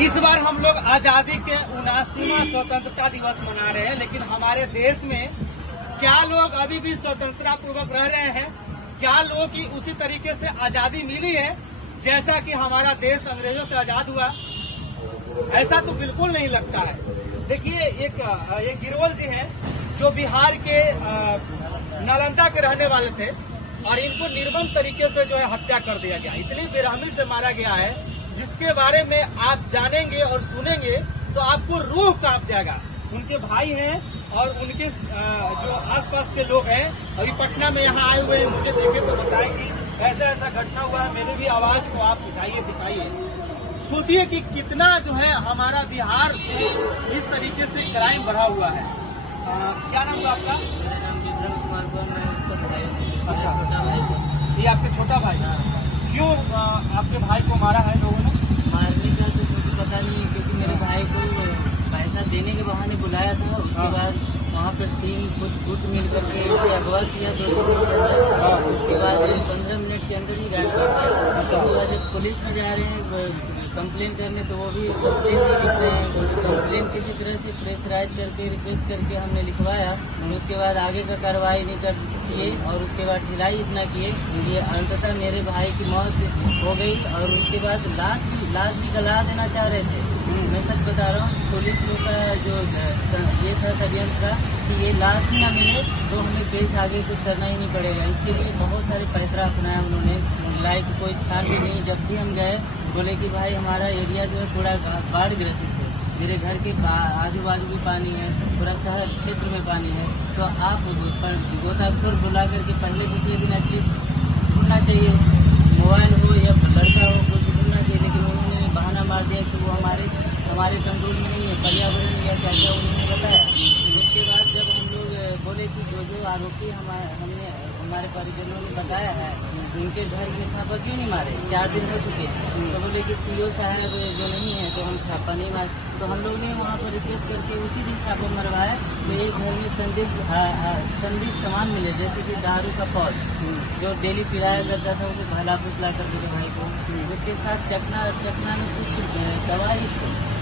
इस बार हम लोग आजादी के 79वां स्वतंत्रता दिवस मना रहे हैं, लेकिन हमारे देश में क्या लोग अभी भी स्वतंत्रता पूर्वक रह रहे हैं? क्या लोगों की उसी तरीके से आजादी मिली है जैसा कि हमारा देश अंग्रेजों से आजाद हुआ? ऐसा तो बिल्कुल नहीं लगता है। देखिए, एक गिरोल जी हैं जो बिहार के नालंदा के रहने वाले थे और इनको निर्मम तरीके से जो है हत्या कर दिया गया। इतनी बेरहमी से मारा गया है जिसके बारे में आप जानेंगे और सुनेंगे तो आपको रूह कांप जाएगा। उनके भाई हैं और उनके जो आसपास के लोग हैं अभी पटना में यहाँ आए हुए हैं, मुझे देखे तो बताएं कि ऐसा ऐसा घटना हुआ है। मेरे भी आवाज को आप उठाइए, दिखाइए। सोचिए कि कितना जो है हमारा बिहार में इस तरीके से क्राइम बढ़ा हुआ है। क्या नाम है आपका? अच्छा, छोटा भाई। ये आपके छोटा भाई? क्यों आपके भाई को मारा है लोगों ने? मारने का तो मुझे पता नहीं है, क्योंकि मेरे भाई को पैसा देने के बहाने बुलाया था। उसके बाद वहाँ पर 3 कुछ गुट मिल करके उसे अगवा किया 2 दिन के अंदर। उसके बाद 15 मिनट के अंदर ही गायब कर दिया। उसके बाद जब पुलिस में जा रहे हैं कंप्लेन करने तो वो भी कंप्लेन नहीं लिख रहे हैं। कंप्लेन किसी तरह से प्रेशराइज करके रिक्वेस्ट करके हमने लिखवाया। उसके बाद आगे का कार्रवाई नहीं कर किए और उसके बाद ढिलाई इतना किए ये अंततः मेरे भाई की मौत हो गई। और उसके बाद लाश भी गला देना चाह रहे थे। मैं सच बता रहा हूँ, पुलिस का जो ये था षड्यंत्र था कि ये लाश ही ना मिले तो हमें केस आगे कुछ करना ही नहीं पड़ेगा। इसके लिए बहुत सारे पैतरा अपनाया उन्होंने। लाइक कोई छान भी नहीं। जब भी हम गए बोले कि भाई हमारा एरिया जो है थोड़ा बाढ़ ग्रसित है, मेरे घर के आजू बाजू भी पानी है, पूरा शहर क्षेत्र में पानी है, तो आप गोताखोर बुला करके पहले दूसरे दिन एटलीस्ट ढूंढना चाहिए, मोबाइल हो या लड़का हो कुछ ढूंढना चाहिए। लेकिन उन्होंने बहाना मार दिया कि वो हमारे कंट्रोल में नहीं है, पर्यावरण या क्या क्या उन्होंने बताया। उसके बाद जब हम लोग बोले कि जो आरोपी हमने हमारे परिजनों ने बताया है उनके घर में छापा क्यों नहीं मारे, 4 दिन हो चुके हैं, तो बोले कि सीओ साहब जो नहीं है तो हम छापा नहीं मारे। तो हम लोग ने वहाँ पर रिक्वेस्ट करके उसी दिन छापा मरवाया। तो एक घर में संदिग्ध सामान मिले, जैसे कि दारू का पाउच जो डेली पिलाया करता था, उसे भला फुसला कर दिया भाई को। उसके साथ चकना में कुछ दवाई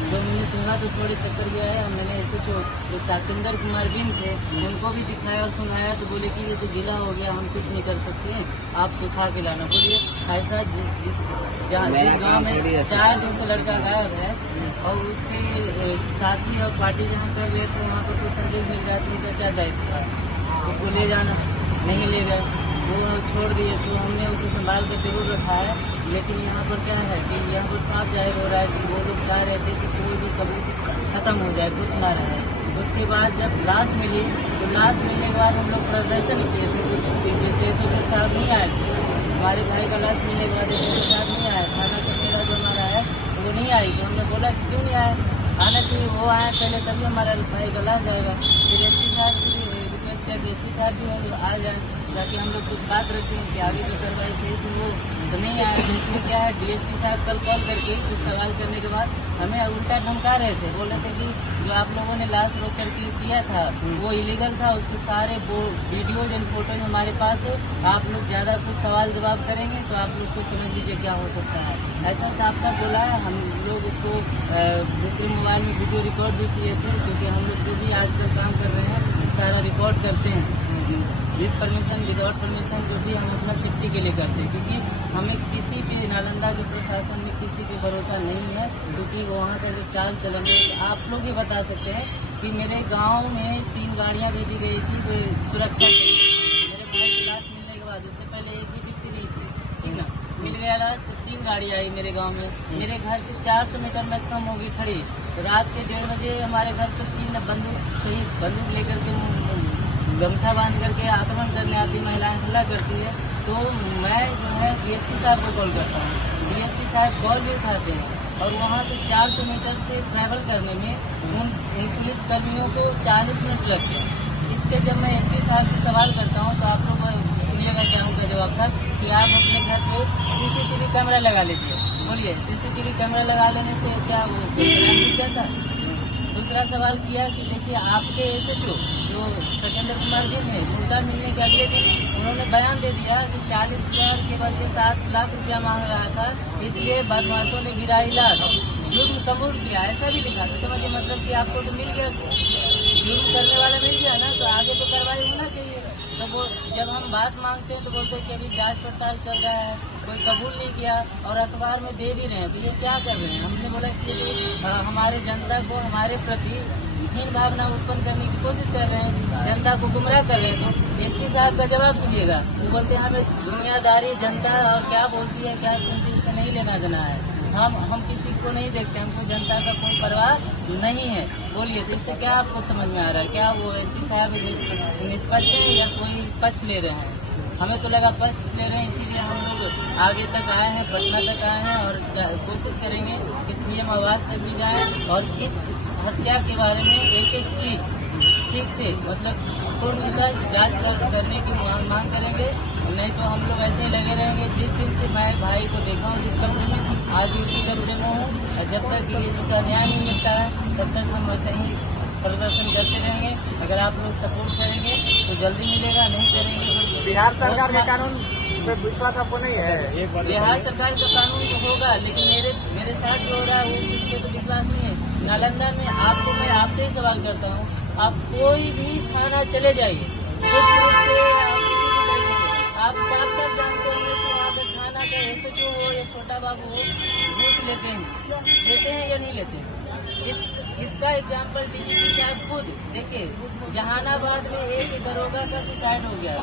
जो मैंने सुना तो थोड़े चक्कर गया है। मैंने ऐसे जो साकेंद्र कुमार बिन थे उनको भी दिखाया और सुनाया, तो बोले कि ये तो गीला हो गया, हम कुछ नहीं कर सकते हैं, आप सुखा के लाना। बोलिए ऐसा जिस गाँव में 4 दिन से लड़का गायब है और उसके साथी और पार्टी जहाँ कर रहे थे वहाँ पर कोई संदेश मिल रहा है तो उनका क्या दायित्व था? उसको ले जाना, नहीं ले गए, वो छोड़ दिए। तो हमने उसे संभाल कर जरूर रखा है। लेकिन यहाँ पर क्या है कि यहाँ पर साफ जाहिर हो रहा है कि वो लोग चाह रहे थे कि कोई भी सबूत खत्म हो जाए, कुछ ना रहे। उसके बाद जब लाश मिली तो लाश मिलने के बाद हम लोग प्रदर्शन किए थे, कुछ विशेषज्ञ साहब नहीं आए थे। हमारे भाई का लाश मिलने के बाद विशेषज्ञ साहब नहीं आया, थाना चकेरा जो हमारा है वो नहीं आई। तो हमने बोला कि क्यों नहीं आया, आना चाहिए, वो आया पहले तभी हमारा भाई का लाश जाएगा। फिर एसपी साहब से भी रिक्वेस्ट किया कि एसपी साहब भी आ जाए ताकि हम लोग कुछ बात रखें कि आगे की कार्रवाई सही से वो तो नहीं आया। इसलिए क्या है, डीएसपी साहब कल कॉल करके कुछ सवाल करने के बाद हमें उल्टा धमका रहे थे। बोल रहे थे कि जो आप लोगों ने लाश रोक करके किया था वो इलीगल था, उसके सारे वो वीडियोज एंड फोटोज हमारे पास है। आप लोग ज़्यादा कुछ सवाल जवाब करेंगे तो आप लोग को समझ लीजिए क्या हो सकता है। ऐसा साफ साफ बोला है। हम लोग उसको दूसरे मोबाइल में वीडियो रिकॉर्ड भी किए थे, क्योंकि हम लोग जो भी आजकल काम कर रहे हैं सारा रिकॉर्ड करते हैं विद परमिशन विदाउट परमिशन, जो भी हम अपना सेफ्टी के लिए करते हैं। क्योंकि हमें किसी भी नालंदा के प्रशासन में किसी पे भरोसा नहीं है, क्योंकि वहाँ का जो चाल चलन है आप लोग ही बता सकते हैं कि मेरे गांव में 3 गाड़ियाँ भेजी गई थी सुरक्षा के लिए। मेरे भाई की लाश मिलने के बाद उससे पहले एक भी जिप्सी नहीं थी, ठीक ना, मिल गया लाश तो 3 गाड़ी आई मेरे गाँव में। मेरे घर से 400 मीटर मैक्सिमम होगी खड़ी। तो रात के 1:30 बजे हमारे घर पर 3 बंदूक लेकर के गमछा बांध करके आक्रमण करने आती महिलाएं हमला करती है। तो मैं जो है डीएसपी साहब को कॉल करता हूँ, डीएसपी साहब कॉल भी उठाते हैं और वहाँ से 400 मीटर से ट्रैवल करने में उन पुलिस कर्मियों को 40 मिनट लगते हैं। इस पर जब मैं एसपी साहब से सवाल करता हूँ तो आप लोग सुनिएगा क्या उनका जवाब था कि आप अपने घर पे सीसीटीवी कैमरा लगा लीजिए। बोलिए, सीसीटीवी कैमरा लगा लेने से क्या वो रुक जाता? दूसरा सवाल किया कि देखिए आपके एसएचओ जो सत्येंद्र कुमार जी ने मुद्दा मिलने के अगले दिन उन्होंने बयान दे दिया कि 40,000 के बदले 7 लाख रुपया मांग रहा था, इसलिए बदमाशों ने गिराई लाश। जुर्म कबूल किया ऐसा भी लिखा, तो समझिए मतलब कि आपको तो मिल गया, जुर्म करने वाला मिल गया ना, तो आगे तो कार्रवाई होना चाहिए। तो वो जब हम बात मांगते हैं तो बोलते हैं कि अभी जांच पड़ताल चल रहा है, कोई कबूल नहीं किया और अखबार में दे भी रहे हैं, तो ये क्या कर रहे हैं। हमने बोला कि ये हमारे जनता को हमारे प्रति हीन भावना उत्पन्न करने की कोशिश कर रहे हैं, जनता को गुमराह कर रहे हैं। तो एसपी साहब का जवाब सुनिएगा, वो बोलते हैं हमें दुनियादारी जनता और क्या बोलती है क्या सुनती है उससे नहीं लेना देना है, हम किसी को नहीं देखते, हमको जनता का कोई परवाह नहीं है। बोलिए, तो इससे क्या आपको समझ में आ रहा है, क्या वो एसपी साहब निष्पक्ष है या कोई पक्ष ले रहे हैं। हमें तो लगा पक्ष ले रहे हैं, इसीलिए हम लोग आगे तक आए हैं, पटना तक आए हैं और कोशिश करेंगे कि सीएम आवास तक भी जाएं और इस हत्या के बारे में एक एक चीज ठीक से मतलब पूर्णतः जांच करने की मांग करेंगे। नहीं तो हम लोग ऐसे ही लगे रहेंगे। जिस दिन से मैं भाई को देखा हूँ जिस कमरे में, आज उसी कमरे में हूँ, और जब तक इसका न्याय नहीं मिलता है तब तक हम वैसे ही प्रदर्शन करते रहेंगे। अगर आप लोग सपोर्ट करेंगे तो जल्दी मिलेगा, नहीं करेंगे तो बिहार सरकार के कानून पे विश्वास आपको नहीं है। बिहार सरकार का कानून तो होगा, लेकिन मेरे साथ जो हो रहा है वो उस पर तो विश्वास नहीं है। नालंदा में मैं आपसे ही सवाल करता हूँ, आप कोई भी थाना चले जाइए, मुख्य रूप से आप किसी भी तरीके से आप साफ जानते होंगे कि वहाँ का थाना का SHO हो या छोटा बाबू हो, घूस लेते हैं या नहीं लेते हैं। इसका एग्जाम्पल DGP साहब खुद देखिए, जहानाबाद में एक दरोगा का सुसाइड हो गया,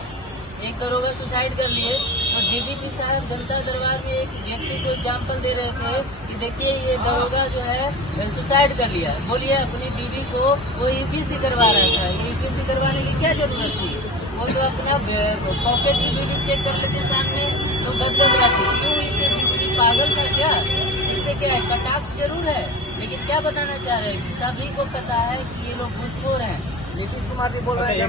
एक दरोगा सुसाइड कर लिए, और DGP साहब जनता दरबार में एक व्यक्ति को एग्जाम्पल दे रहे थे कि देखिए ये दरोगा जो है सुसाइड कर लिया। बोलिए, अपनी बीवी को वो UPC करवा रहा था, UPC करवाने की क्या जरूरत थी। वो तो अपना पॉकेट की बीवी चेक कर लेते सामने तो गदगद रहती, क्यों UPC पागल था क्या। इससे क्या है, कटाक्ष जरूर है, लेकिन क्या बताना चाह रहे हैं कि सभी को पता है कि ये लोग घूसखोर हैं। नीतीश कुमार जी बोल रहे हैं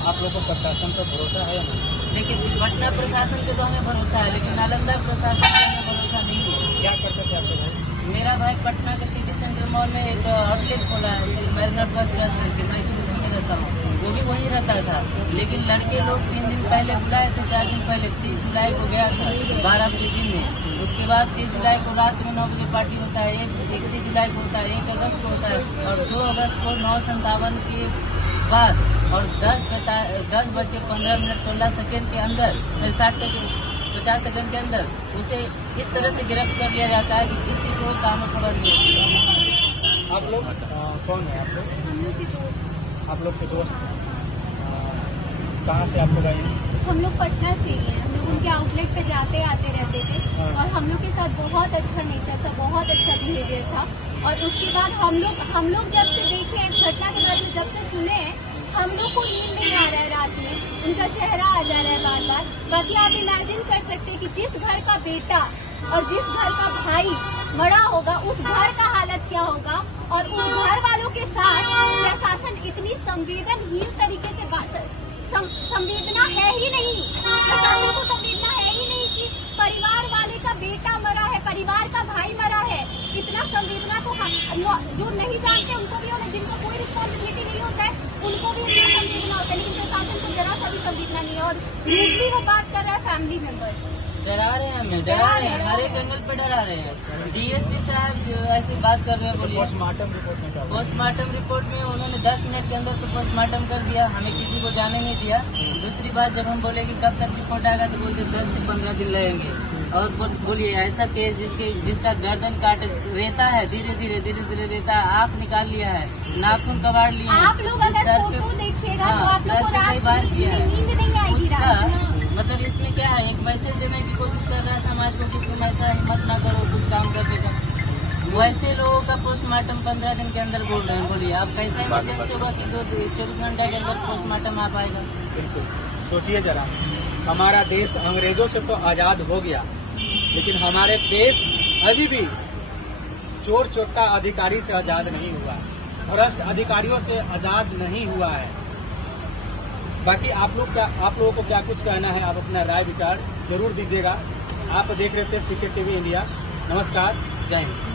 आप लोग को प्रशासन पर भरोसा है या नहीं। देखिए, पटना प्रशासन पे तो हमें भरोसा है, लेकिन नालंदा प्रशासन पे हमें भरोसा नहीं है। क्या करते थे आपके भाई। मेरा भाई पटना के सिटी सेंटर मॉल में एक आउटलेट खोला है, मैरिनट बस करके, मैं भी उसी में रहता हूँ, वो भी वहीं रहता था। लेकिन लड़के लोग 3 दिन पहले बुलाए थे, 4 दिन पहले 30 जुलाई को गया था 12 बजे दिन में। उसके बाद 30 जुलाई को रात में 9 बजे पार्टी होता है, 31 जुलाई को होता है, 1 अगस्त को होता है, और 2 अगस्त को 9:57 के बाद और 10:15 16 सेकेंड के अंदर 50 सेकंड के अंदर उसे इस तरह से गिरफ्त कर लिया जाता है कि किसी को काम खबर नहीं होती। आप लोग कौन है आप लोग के दोस्त कहाँ से आप लोग आए। हम लोग पटना से ही हैं। हम लोग उनके आउटलेट पे जाते आते रहते थे और हम लोग के साथ बहुत अच्छा नेचर था, बहुत अच्छा बिहेवियर था। और उसके बाद हम लोग जब से देखे इस घटना के बारे में, जब से सुने, हम लोग को नींद नहीं आ रहा है रात में, उनका चेहरा आ जा रहा है बार बार। बाकी आप इमेजिन कर सकते हैं कि जिस घर का बेटा और जिस घर का भाई मरा होगा उस घर का हालत क्या होगा। और उस घर वालों के साथ प्रशासन इतनी संवेदनहीन तरीके से संवेदना है ही नहीं, प्रशासन को संवेदना है ही नहीं कि परिवार वाले का बेटा मरा है, परिवार का भाई मरा है। इतना संवेदना तो जो नहीं जानते उनको भी होना, जिनको कोई रिस्पॉन्सिबिलिटी नहीं होता है उनको भी इतना संवेदना होता है, लेकिन प्रशासन को जरा सा भी संवेदना नहीं है। और यूजली वो बात कर रहा है फैमिली मेंबर, डरा रहे हैं हमें, डरा रहे हैं, हर एक एंगल पे डरा रहे हैं। DSP साहब जो ऐसी बात कर रहे हैं, बोलिए। पोस्टमार्टम रिपोर्ट में उन्होंने 10 मिनट के अंदर तो पोस्टमार्टम कर दिया, हमें किसी को जाने नहीं दिया। दूसरी बात, जब हम बोले कि कब तक रिपोर्ट आएगा तो बोलते 10 से 15 दिन लगेंगे। और बोलिए, ऐसा केस जिसका गर्दन काट रेता है, धीरे धीरे रेता आँख निकाल लिया है, नाखून कबाड़ लिया है, आप लोग अगर फोटो देखिएगा तो आप लोग को कई बार किया है। नींद नहीं आएगी रात। मतलब इसमें क्या है, एक मैसेज देने की कोशिश कर रहा है समाज को कि तुम ऐसा हिम्मत ना करो, कुछ काम करने का। वैसे लोगों का पोस्टमार्टम 15 दिन के अंदर बोल रहे हैं। बोलिए, आप कैसा इमरजेंसी होगा कि 24 घंटे के अंदर पोस्टमार्टम आ पाएगा। बिल्कुल सोचिए जरा, हमारा देश अंग्रेजों से तो आजाद हो गया, लेकिन हमारे देश अभी भी चोर चोट्टा अधिकारी से आजाद नहीं हुआ, भ्रष्ट अधिकारियों से आजाद नहीं हुआ है। बाकी आप लोगों को क्या कुछ कहना है, आप अपना राय विचार जरूर दीजिएगा। आप देख रहे थे सीके टीवी इंडिया। नमस्कार, जय हिंद।